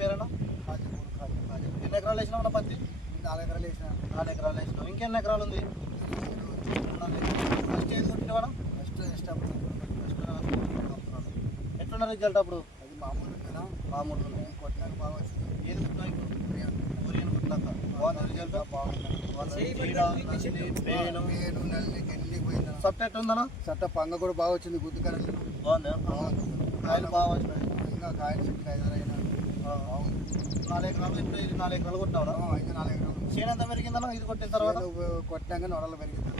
పేరేనా? హాజీపూర్ ఖాళీ. ఎన్ని ఎకరాలు వేసినావు పత్తి? 4 ఎకరాలు వేసిన. 4 ఎకరాలు వేసినావు. ఇంకెన్ని ఎకరాలు ఉంది? ఫస్ట్ ఏది కొట్టినవాడా? ఫస్ట్ ఇష్టపడ ఎట్లున్న రిజల్ట్ అప్పుడు? అది మామూలు కదా, మామూలు ఉన్నాయి. కొట్టినాక బాగా వచ్చింది. ఏది కుట్టినావు ఇప్పుడు? కొరియన్ కుట్టినాక బాగుంది రిజల్ట్. బాగుంది. పేను నల్లి గెల్లి పోయిందా. సట్ట ఎట్లుందనా? చట్ట పంగ కూడా బాగా వచ్చింది. గుద్దు కరెంట్ బాగుంది. బాగుంది. కాయలు బాగా వచ్చినాయి. ఇంకా కాయలు చెట్టుకి 5 అయినా బాగుంది. 4 ఎకరాలు ఇప్పుడు ఇది 4 ఎకరాలు కొట్టినావునా? ఇంకా 4 ఎకరాలు. చేను ఎంత పెరిగిందన్నా ఇది కొట్టిన తర్వాత? కొట్టాక నొడలు పెరిగింది.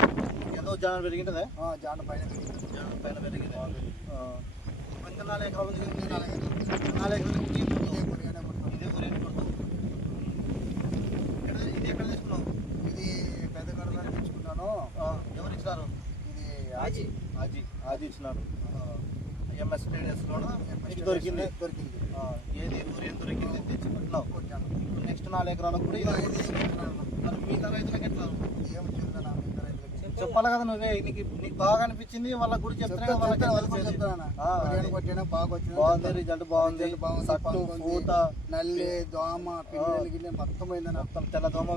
ఏదో జాన పెరిగింటదే? జాన పైన పెరిగింది. జాన పైన పెరిగింది. ఇంకా 4 ఎకరాలు ఉంది. 4 ఎకరాలు ఇదే కొరియన్ కొడతాం. ఇది ఎక్కడ తీసుకున్నావు? ఇది పెద్ద కడలో తెచ్చుకున్నాను. ఎవరు ఇచ్చినారు? ఇది ఆజీ ఇచ్చినాడు. ఎంఎస్ ట్రేడర్స్లో దొరికింది. ఏది కొరియన్ దొరికింది తెచ్చి కొట్టినావు. నెక్స్ట్ 4 ఎకరాలకు కూడా ఇది. మరి మిగతా రైతులకు ఎట్లా? ఏం చెందనా మిగతా రైతులకి చెప్పాలి కదా నువ్వే. నీకు బాగా అనిపించింది వాళ్ళకి కూడా చెప్తానే కొట్టినా బాగా వచ్చింది. బాగుంది రిజల్ట్. బాగుంది. సట్టు పూత నల్లి దోమ పిల్లలు గిన్నె మొత్తం పోయిందన్న. మొత్తం తెల్ల దోమ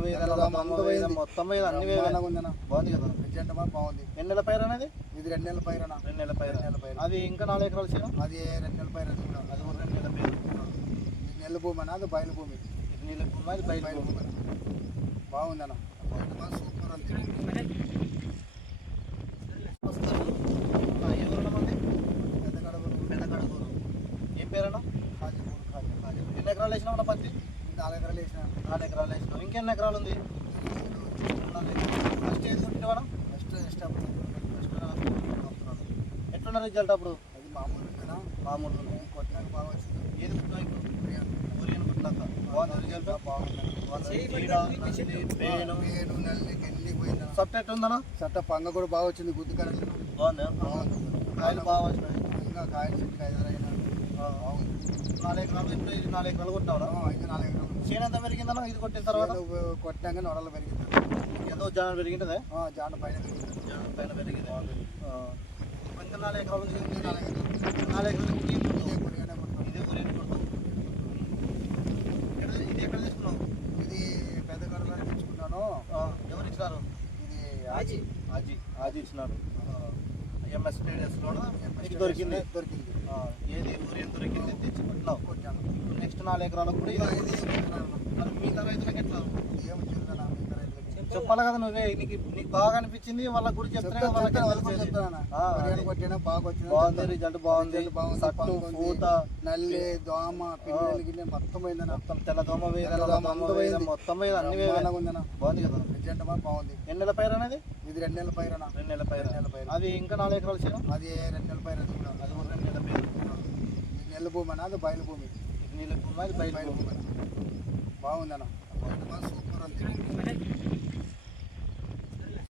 మొత్తం మీద అన్ని ఉందన్న. బాగుంది కదా రిజల్ట్ బాగుంది. ఎన్ని నెలల పైరు అనేది? ఇది 2 నెలల పైరు. 2 నెలల పైరు. అది ఇంకా 4 ఎకరాలు చేయడం. అది 2 నెలల పైరు. అది కూడా 2 నెలల పైరు. ఇది నెల భూమి అన్న, అది బయలు భూమి. ఇది నీళ్ళ భూమి, అది బయలు భూమి. బాగుందన్న. సూపర్ అంతే. ఎవరు మంది? పెద్ద కడుగురు. ఏం పేరేనా? హాజీపూర్ ఖాళీ. ఎన్ని ఎకరాలు వేసినావు పత్తి? 4 ఎకరాలు వేసిన. 4 ఎకరాలు వేసినావు. ఇంకెన్ని ఎకరాలు ఉంది? ఫస్ట్ ఏది కొట్టినవాడా? ఫస్ట్ ఇష్టపడ ఎట్లున్న రిజల్ట్ అప్పుడు? అది మామూలు కదా, మామూలు ఉన్నాయి. కొట్టినాక బాగా వచ్చింది. ఏది కుట్టినావు ఇప్పుడు? కొరియన్ కుట్టినాక బాగుంది రిజల్ట్. బాగుంది. పేను నల్లి గెల్లి పోయిందా. సట్ట ఎట్లుందనా? చట్ట పంగ కూడా బాగా వచ్చింది. గుద్దు కరెంట్ బాగుంది. బాగుంది. కాయలు బాగా వచ్చినాయి. ఇంకా కాయలు చెట్టుకి 5 అయినా బాగుంది. 4 ఎకరాలు ఇప్పుడు ఇది 4 ఎకరాలు కొట్టినావునా? ఇంకా 4 ఎకరాలు. చేను ఎంత పెరిగిందన్నా ఇది కొట్టిన తర్వాత? కొట్టాక నొడలు పెరిగింది. ఏదో జాన పెరిగింటదే? జాన పైన పెరిగింది. జాన పైన పెరిగింది. ఇంకా 4 ఎకరాలు ఉంది. 4 ఎకరాలు ఇదే కొరియన్ కొడతాం. ఇదే కొరియన్ కొడతాం. ఇది ఎక్కడ తీసుకున్నావు? ఇది పెద్ద కడలో తెచ్చుకున్నాను. ఎవరు ఇచ్చినారు? ఇది ఆజీ ఇచ్చినాడు. ఎంఎస్ ట్రేడర్స్లో దొరికింది. ఏది కొరియన్ దొరికింది తెచ్చి కొట్టినావు. నెక్స్ట్ 4 ఎకరాలకు కూడా ఇది. మరి మిగతా రైతులకు ఎట్లా? ఏం చెందనా మిగతా రైతులకి చెప్పాలి కదా నువ్వే. నీకు బాగా అనిపించింది వాళ్ళకి కూడా చెప్తానే కొట్టినా బాగా వచ్చింది. బాగుంది రిజల్ట్. బాగుంది. సట్టు పూత నల్లి దోమ పిల్లలు గిన్నె మొత్తం పోయిందన్న. మొత్తం తెల్ల దోమ మొత్తం మీద అన్ని ఉందన్న. బాగుంది కదా రిజల్ట్ బాగుంది. ఎన్ని నెలల పైరు అనేది? ఇది 2 నెలల పైరు. 2 నెలల పైరు. అది ఇంకా 4 ఎకరాలు చేయడం. అది 2 నెలల పైరు. అది కూడా 2 నెలల పైరు. ఇది నెల భూమి అన్న, అది బయలు భూమి. ఇది నీళ్ళ భూమి, అది బయలు భూమి. బాగుందన్న. సూపర్ అంతే.